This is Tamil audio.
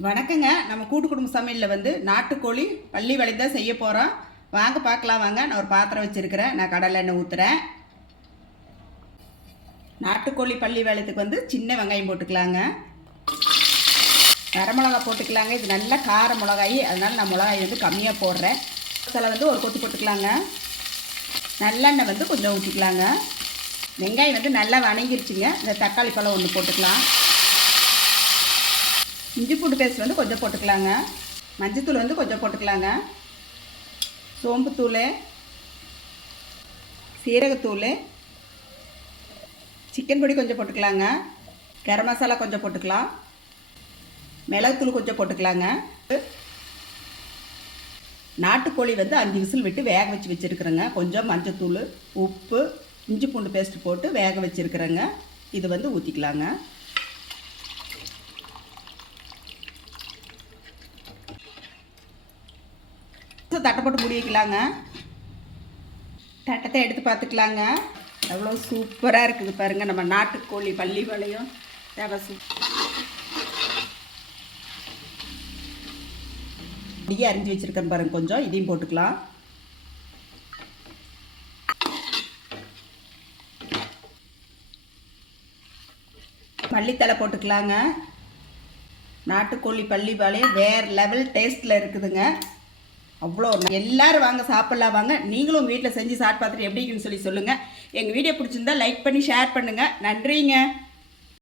வணக்கங்க. நம்ம கூட்டு குடும்ப சமையலில் வந்து நாட்டுக்கோழி பள்ளி வளை தான் செய்ய போகிறோம். வாங்க பார்க்கலாம் வாங்க. நான் ஒரு பாத்திரம் வச்சுருக்கிறேன். நான் கடலை எண்ணெய் ஊற்றுறேன். நாட்டுக்கோழி பள்ளி வளையத்துக்கு வந்து சின்ன வெங்காயம் போட்டுக்கலாங்க. வரமிளகா போட்டுக்கலாங்க. இது நல்ல கார மிளகாய், அதனால் நான் மிளகாய் வந்து கம்மியாக போடுறேன். மசாலா வந்து ஒரு கொத்து போட்டுக்கலாங்க. நல்லெண்ணெய் வந்து கொஞ்சம் ஊற்றிக்கலாங்க. வெங்காயம் வந்து நல்லா வணங்கிருச்சுங்க. இந்த தக்காளி பழம் ஒன்று போட்டுக்கலாம். இஞ்சி பூண்டு பேஸ்ட் வந்து கொஞ்சம் போட்டுக்கலாங்க. மஞ்சத்தூள் வந்து கொஞ்சம் போட்டுக்கலாங்க. சோம்புத்தூள், சீரகத்தூள், சிக்கன் பொடி கொஞ்சம் போட்டுக்கலாங்க. கரம் மசாலா கொஞ்சம் போட்டுக்கலாம். மிளகுத்தூள் கொஞ்சம் போட்டுக்கலாங்க. நாட்டுக்கோழி வந்து 5 விசில் விட்டு வேக வச்சு வச்சுருக்குறேங்க. கொஞ்சம் மஞ்சத்தூள், உப்பு, இஞ்சி பூண்டு பேஸ்ட் போட்டு வேக வச்சுருக்குறேங்க. இது வந்து ஊற்றிக்கலாங்க. தட்டை போட்டு மூடி வைக்கலாங்க. தட்டத்தை எடுத்து பார்த்துக்கலாங்க. எவ்வளோ சூப்பராக இருக்குது பாருங்கள். நம்ம நாட்டுக்கோழி பள்ளி வளையம் இதையும் அரிஞ்சு வச்சுருக்கேன் பாருங்கள். கொஞ்சம் இதையும் போட்டுக்கலாம். மல்லித்தலை போட்டுக்கலாங்க. நாட்டுக்கோழி பள்ளி வளையம் வேறு லெவல் டேஸ்ட்டில் இருக்குதுங்க. அவ்வளோ எல்லோரும் வாங்க சாப்பிட்லாம் வாங்க. நீங்களும் உங்கள் வீட்டில் செஞ்சு சாப்பிட்டு பார்த்துட்டு எப்படி இருக்குன்னு சொல்லுங்கள். எங்கள் வீடியோ பிடிச்சிருந்தா லைக் பண்ணி ஷேர் பண்ணுங்கள். நன்றிங்க.